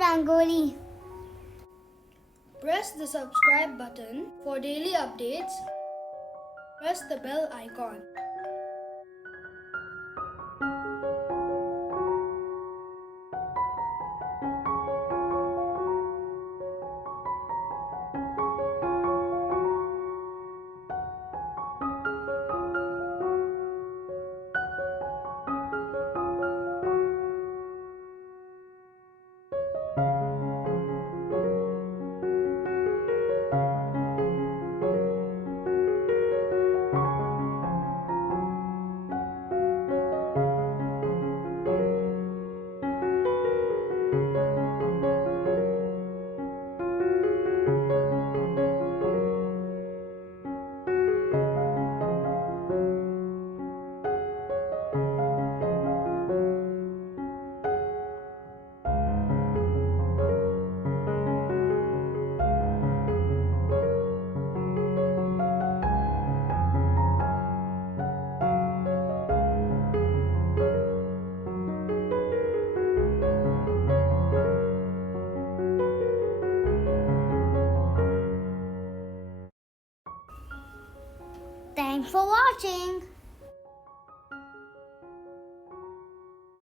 Rangoli. Press the subscribe button for daily updates. Press the bell icon. Thanks for watching.